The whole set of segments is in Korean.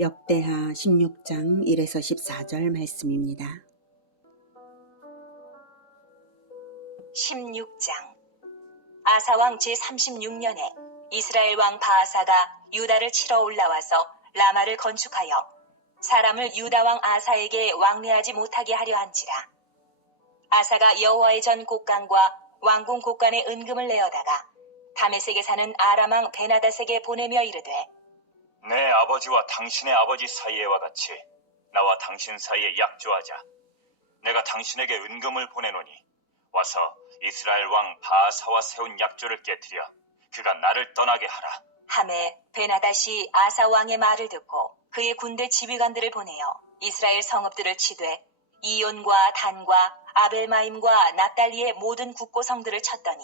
역대하 16장 1에서 14절 말씀입니다. 16장 아사왕 제36년에 이스라엘 왕 바아사가 유다를 치러 올라와서 라마를 건축하여 사람을 유다 왕 아사에게 왕래하지 못하게 하려 한지라. 아사가 여호와의 전 곳간과 왕궁 곳간에 은금을 내어다가 다메섹에 사는 아람 왕 베나닷에게 보내며 이르되, 내 아버지와 당신의 아버지 사이에와 같이 나와 당신 사이에 약조하자. 내가 당신에게 은금을 보내노니 와서 이스라엘 왕 바아사와 세운 약조를 깨뜨려 그가 나를 떠나게 하라. 하매 베나닷이 아사 왕의 말을 듣고 그의 군대 지휘관들을 보내어 이스라엘 성읍들을 치되 이온과 단과 아벨마임과 납달리의 모든 국고성들을 쳤더니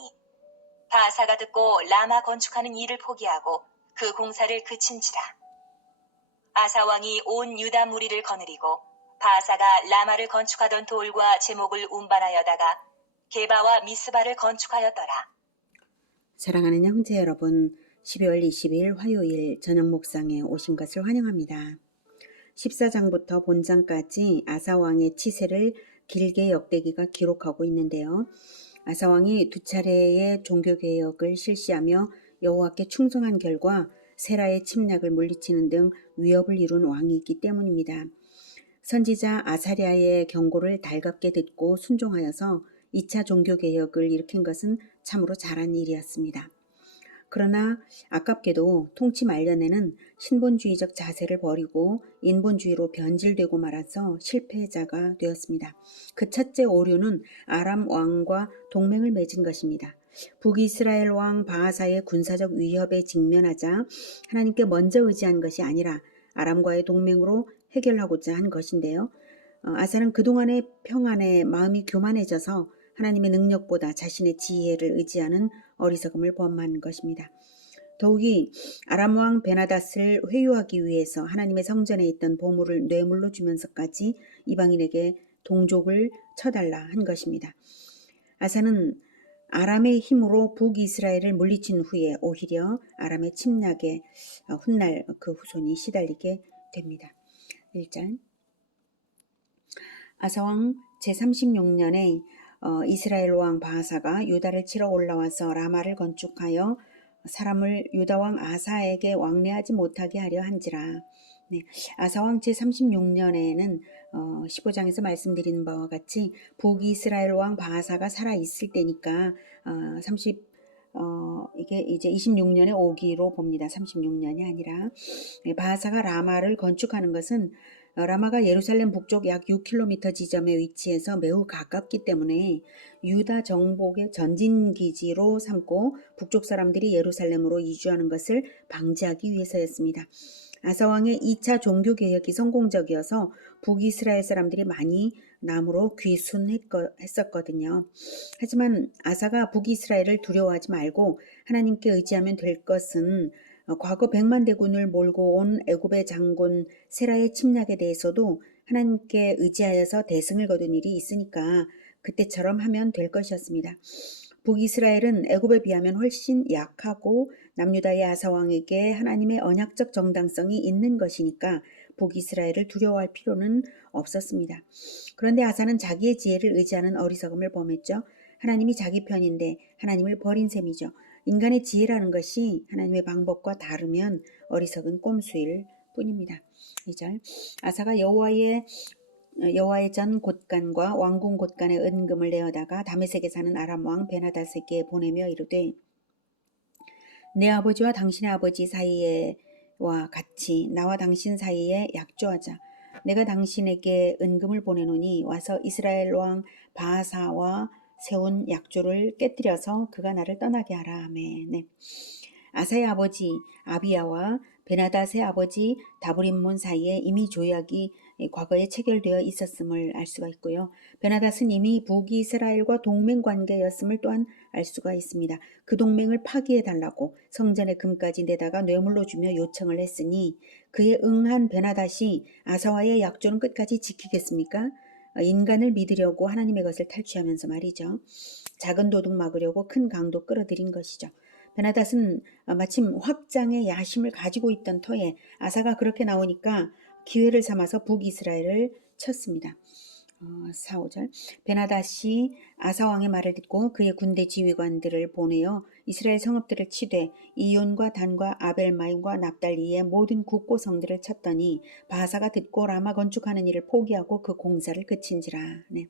바아사가 듣고 라마 건축하는 일을 포기하고 그 공사를 그친지라. 아사 왕이 온 유다 무리를 거느리고 바아사가 라마를 건축하던 돌과 제목을 운반하여다가 게바와 미스바를 건축하였더라. 사랑하는 형제 여러분, 12월 20일 화요일 저녁 목상에 오신 것을 환영합니다. 14장부터 본장까지 아사왕의 치세를 길게 역대기가 기록하고 있는데요. 아사왕이 두 차례의 종교개혁을 실시하며 여호와께 충성한 결과 세라의 침략을 물리치는 등 위협을 이룬 왕이기 때문입니다. 선지자 아사랴의 경고를 달갑게 듣고 순종하여서 2차 종교개혁을 일으킨 것은 참으로 잘한 일이었습니다. 그러나 아깝게도 통치 말년에는 신본주의적 자세를 버리고 인본주의로 변질되고 말아서 실패자가 되었습니다. 그 첫째 오류는 아람 왕과 동맹을 맺은 것입니다. 북이스라엘 왕 바아사의 군사적 위협에 직면하자 하나님께 먼저 의지한 것이 아니라 아람과의 동맹으로 해결하고자 한 것인데요. 아사는 그동안의 평안에 마음이 교만해져서 하나님의 능력보다 자신의 지혜를 의지하는 어리석음을 범한 것입니다. 더욱이 아람 왕 베나닷을 회유하기 위해서 하나님의 성전에 있던 보물을 뇌물로 주면서까지 이방인에게 동족을 쳐달라 한 것입니다. 아사는 아람의 힘으로 북이스라엘을 물리친 후에 오히려 아람의 침략에 훗날 그 후손이 시달리게 됩니다. 1절 아사왕 제36년에 이스라엘 왕 바아사가 유다를 치러 올라와서 라마를 건축하여 사람을 유다 왕 아사에게 왕래하지 못하게 하려 한지라. 네, 아사왕 제36년에는 15장에서 말씀드린 바와 같이 북이스라엘 왕 바아사가 살아 있을 때니까 이게 이제 26년에 오기로 봅니다. 36년이 아니라. 바아사가 라마를 건축하는 것은 라마가 예루살렘 북쪽 약 6km 지점에 위치해서 매우 가깝기 때문에 유다 정복의 전진기지로 삼고 북쪽 사람들이 예루살렘으로 이주하는 것을 방지하기 위해서였습니다. 아사왕의 2차 종교개혁이 성공적이어서 북이스라엘 사람들이 많이 남으로 귀순했었거든요. 하지만 아사가 북이스라엘을 두려워하지 말고 하나님께 의지하면 될 것은 과거 100만 대군을 몰고 온 애굽의 장군 세라의 침략에 대해서도 하나님께 의지하여서 대승을 거둔 일이 있으니까 그때처럼 하면 될 것이었습니다. 북이스라엘은 애굽에 비하면 훨씬 약하고 남유다의 아사왕에게 하나님의 언약적 정당성이 있는 것이니까 북이스라엘을 두려워할 필요는 없었습니다. 그런데 아사는 자기의 지혜를 의지하는 어리석음을 범했죠. 하나님이 자기 편인데 하나님을 버린 셈이죠. 인간의 지혜라는 것이 하나님의 방법과 다르면 어리석은 꼼수일 뿐입니다. 2절 아사가 여호와의 전 곳간과 왕궁 곳간에 은금을 내어다가 다메섹에 사는 아람 왕 베나닷에게 보내며 이르되, 내 아버지와 당신의 아버지 사이에와 같이 나와 당신 사이에 약조하자. 내가 당신에게 은금을 보내노니 와서 이스라엘 왕 바아사와 세운 약조를 깨뜨려서 그가 나를 떠나게 하라. 아멘. 네. 아사의 아버지 아비야와 베나닷의 아버지 다브림몬 사이에 이미 조약이 과거에 체결되어 있었음을 알 수가 있고요. 베나닷은 이미 북이스라엘과 동맹 관계였음을 또한 알 수가 있습니다. 그 동맹을 파기해달라고 성전에 금까지 내다가 뇌물로 주며 요청을 했으니 그에 응한 베나닷이 아사와의 약조는 끝까지 지키겠습니까? 인간을 믿으려고 하나님의 것을 탈취하면서 말이죠. 작은 도둑 막으려고 큰 강도 끌어들인 것이죠. 베나닷은 마침 확장의 야심을 가지고 있던 터에 아사가 그렇게 나오니까 기회를 삼아서 북이스라엘을 쳤습니다. 4, 5절. 베나닷이 아사 왕의 말을 듣고 그의 군대 지휘관들을 보내어 이스라엘 성읍들을 치되 이온과 단과 아벨마임과 납달리의 모든 국고 성들을 쳤더니 바하사가 듣고 라마 건축하는 일을 포기하고 그 공사를 그친지라. 네.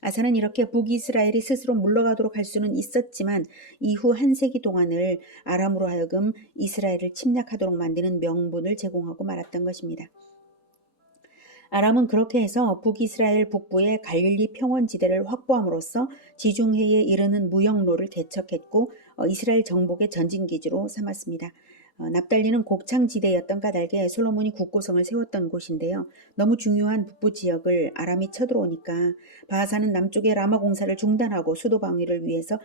아사는 이렇게 북이스라엘이 스스로 물러가도록 할 수는 있었지만 이후 한 세기 동안을 아람으로 하여금 이스라엘을 침략하도록 만드는 명분을 제공하고 말았던 것입니다. 아람은 그렇게 해서 북이스라엘 북부의 갈릴리 평원지대를 확보함으로써 지중해에 이르는 무역로를 개척했고 이스라엘 정복의 전진기지로 삼았습니다. 납달리는 곡창지대였던 까닭에 솔로몬이 국고성을 세웠던 곳인데요. 너무 중요한 북부 지역을 아람이 쳐들어오니까 바하사는 남쪽의 라마 공사를 중단하고 수도 방위를 위해서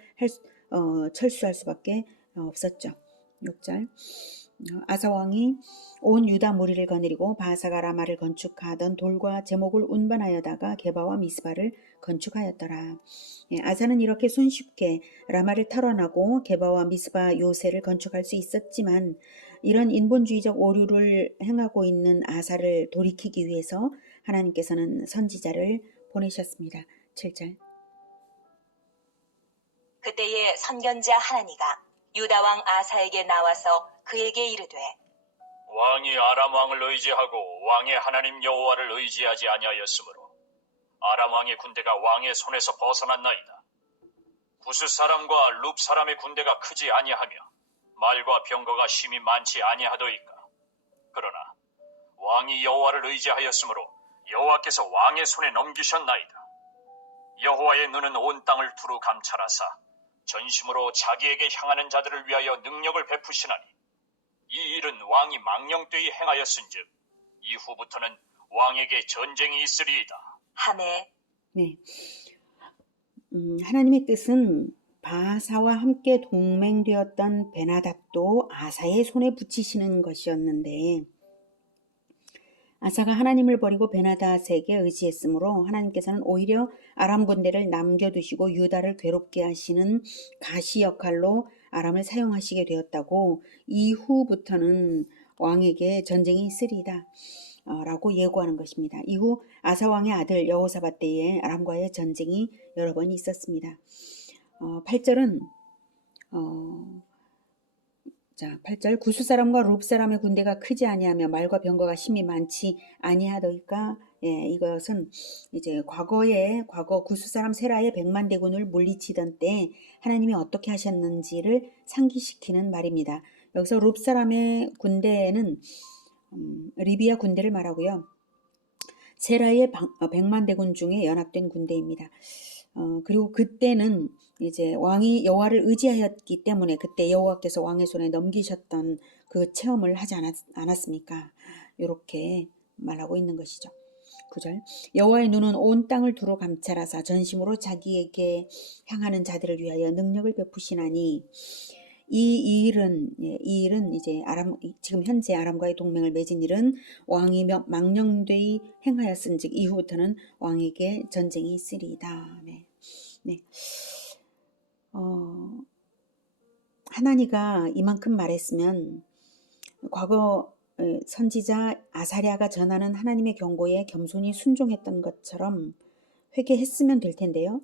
철수할 수밖에 없었죠. 6절. 아사 왕이 온 유다 무리를 거느리고 바하사가 라마를 건축하던 돌과 제목을 운반하여다가 게바와 미스바를 건축하였더라. 아사는 이렇게 손쉽게 라마를 털어나고 게바와 미스바 요새를 건축할 수 있었지만 이런 인본주의적 오류를 행하고 있는 아사를 돌이키기 위해서 하나님께서는 선지자를 보내셨습니다. 7절. 그때에 선견자 하나니가 유다 왕 아사에게 나와서 그에게 이르되 왕이 아람 왕을 의지하고 왕의 하나님 여호와를 의지하지 아니하였으므로 아람 왕의 군대가 왕의 손에서 벗어났나이다. 구스 사람과 룹 사람의 군대가 크지 아니하며 말과 병거가 심히 많지 아니하더이까. 그러나 왕이 여호와를 의지하였으므로 여호와께서 왕의 손에 넘기셨나이다. 여호와의 눈은 온 땅을 두루 감찰하사 전심으로 자기에게 향하는 자들을 위하여 능력을 베푸시나니 이 일은 왕이 망령되이 행하였은즉 이후부터는 왕에게 전쟁이 있으리이다. 하매 네. 하나님의 뜻은 바하사와 함께 동맹되었던 베나닷도 아사의 손에 붙이시는 것이었는데 아사가 하나님을 버리고 베나닷에게 의지했으므로 하나님께서는 오히려 아람 군대를 남겨두시고 유다를 괴롭게 하시는 가시 역할로 아람을 사용하시게 되었다고 이후부터는 왕에게 전쟁이 있으리이다 라고 예고하는 것입니다. 이후 아사 왕의 아들 여호사밧 때에 아람과의 전쟁이 여러 번 있었습니다. 8절은 8절 구스 사람과 룹 사람의 군대가 크지 아니하며 말과 병거가 심히 많지 아니하더이까. 이것은 이제 과거 구스 사람 세라의 100만 대군을 물리치던 때 하나님이 어떻게 하셨는지를 상기시키는 말입니다. 여기서 룹 사람의 군대는 리비아 군대를 말하고요. 세라의 100만 대군 중에 연합된 군대입니다. 그리고 그때는 이제 왕이 여호와를 의지하였기 때문에 그때 여호와께서 왕의 손에 넘기셨던 그 체험을 하지 않았습니까? 이렇게 말하고 있는 것이죠. 9절. 여호와의 눈은 온 땅을 두루 감찰하사 전심으로 자기에게 향하는 자들을 위하여 능력을 베푸시나니 이 일은 이제 지금 현재 아람과의 동맹을 맺은 일은 왕이 망령되이 행하였은즉 이후부터는 왕에게 전쟁이 있으리이다. 네. 하나니가 이만큼 말했으면 과거 선지자 아사랴가 전하는 하나님의 경고에 겸손히 순종했던 것처럼 회개했으면 될 텐데요.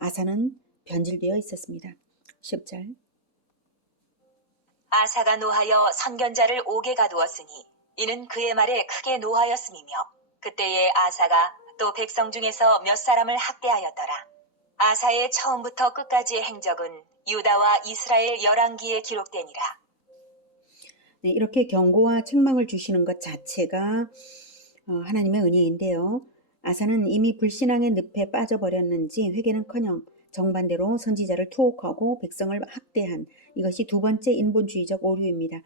아사는 변질되어 있었습니다. 10절. 아사가 노하여 선견자를 옥에 가두었으니 이는 그의 말에 크게 노하였음이며 그때에 아사가 또 백성 중에서 몇 사람을 학대하였더라. 아사의 처음부터 끝까지의 행적은 유다와 이스라엘 열왕기에 기록되니라. 네, 이렇게 경고와 책망을 주시는 것 자체가 하나님의 은혜인데요. 아사는 이미 불신앙의 늪에 빠져버렸는지 회개는커녕 정반대로 선지자를 투옥하고 백성을 학대한 이것이 두 번째 인본주의적 오류입니다.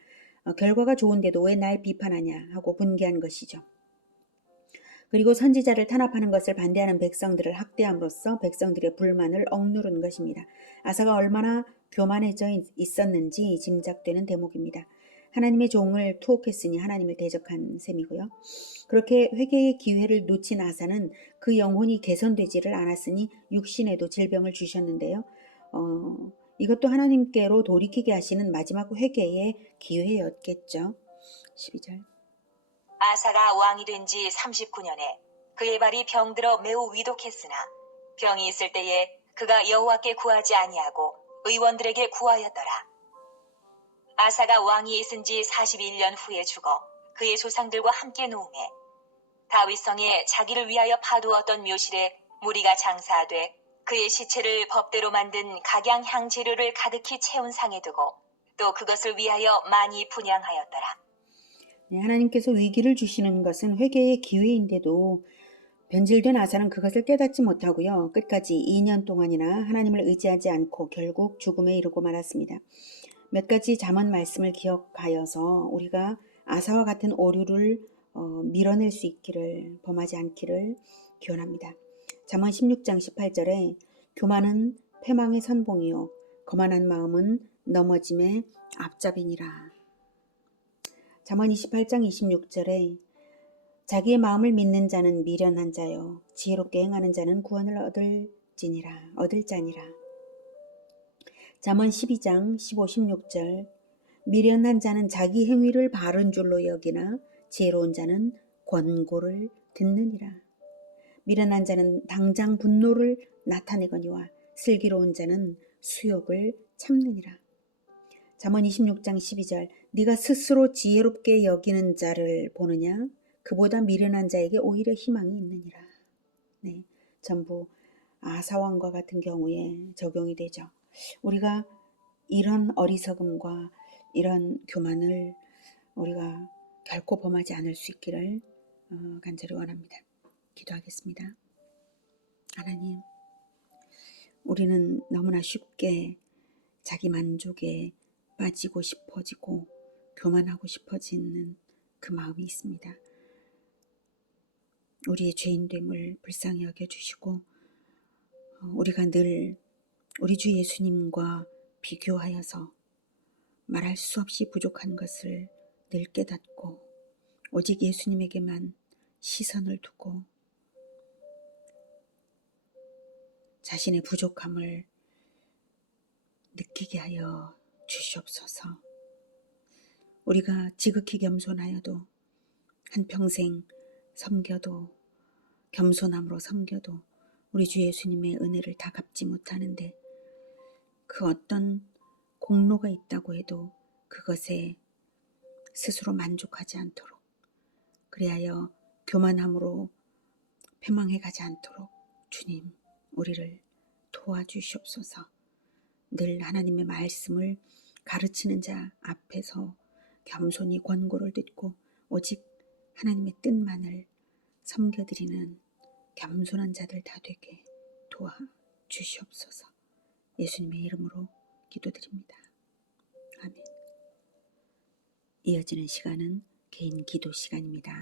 결과가 좋은데도 왜 날 비판하냐 하고 분개한 것이죠. 그리고 선지자를 탄압하는 것을 반대하는 백성들을 학대함으로써 백성들의 불만을 억누른 것입니다. 아사가 얼마나 교만해져 있었는지 짐작되는 대목입니다. 하나님의 종을 투옥했으니 하나님을 대적한 셈이고요. 그렇게 회개의 기회를 놓친 아사는 그 영혼이 개선되지를 않았으니 육신에도 질병을 주셨는데요. 이것도 하나님께로 돌이키게 하시는 마지막 회개의 기회였겠죠. 12절. 아사가 왕이 된 지 39년에 그의 발이 병들어 매우 위독했으나 병이 있을 때에 그가 여호와께 구하지 아니하고 의원들에게 구하였더라. 아사가 왕이 있은 지 41년 후에 죽어 그의 조상들과 함께 노음에 다윗성에 자기를 위하여 파두었던 묘실에 무리가 장사하되 그의 시체를 법대로 만든 각양향 재료를 가득히 채운 상에 두고 또 그것을 위하여 많이 분향하였더라. 네, 하나님께서 위기를 주시는 것은 회개의 기회인데도 변질된 아사는 그것을 깨닫지 못하고요. 끝까지 2년 동안이나 하나님을 의지하지 않고 결국 죽음에 이르고 말았습니다. 몇 가지 잠언 말씀을 기억하여서 우리가 아사와 같은 오류를 밀어낼 수 있기를, 범하지 않기를 기원합니다. 잠언 16장 18절에 교만은 패망의 선봉이요 거만한 마음은 넘어짐의 앞잡이니라. 잠언 28장 26절에 자기의 마음을 믿는 자는 미련한 자요 지혜롭게 행하는 자는 구원을 얻을 자니라. 잠언 12장 15, 16절 미련한 자는 자기 행위를 바른 줄로 여기나 지혜로운 자는 권고를 듣느니라. 미련한 자는 당장 분노를 나타내거니와 슬기로운 자는 수욕을 참느니라. 잠언 26장 12절 네가 스스로 지혜롭게 여기는 자를 보느냐 그보다 미련한 자에게 오히려 희망이 있느니라. 네, 전부 아사왕과 같은 경우에 적용이 되죠. 우리가 이런 어리석음과 이런 교만을 우리가 결코 범하지 않을 수 있기를 간절히 원합니다. 기도하겠습니다. 하나님, 우리는 너무나 쉽게 자기 만족에 빠지고 싶어지고 교만하고 싶어지는 그 마음이 있습니다. 우리의 죄인됨을 불쌍히 여겨주시고 우리가 늘 우리 주 예수님과 비교하여서 말할 수 없이 부족한 것을 늘 깨닫고 오직 예수님에게만 시선을 두고 자신의 부족함을 느끼게 하여 주시옵소서. 우리가 지극히 겸손하여도 한평생 섬겨도 겸손함으로 섬겨도 우리 주 예수님의 은혜를 다 갚지 못하는데 그 어떤 공로가 있다고 해도 그것에 스스로 만족하지 않도록 그리하여 교만함으로 패망해 가지 않도록 주님 우리를 도와주시옵소서. 늘 하나님의 말씀을 가르치는 자 앞에서 겸손히 권고를 듣고 오직 하나님의 뜻만을 섬겨드리는 겸손한 자들 다 되게 도와주시옵소서. 예수님의 이름으로 기도드립니다. 아멘. 이어지는 시간은 개인 기도 시간입니다.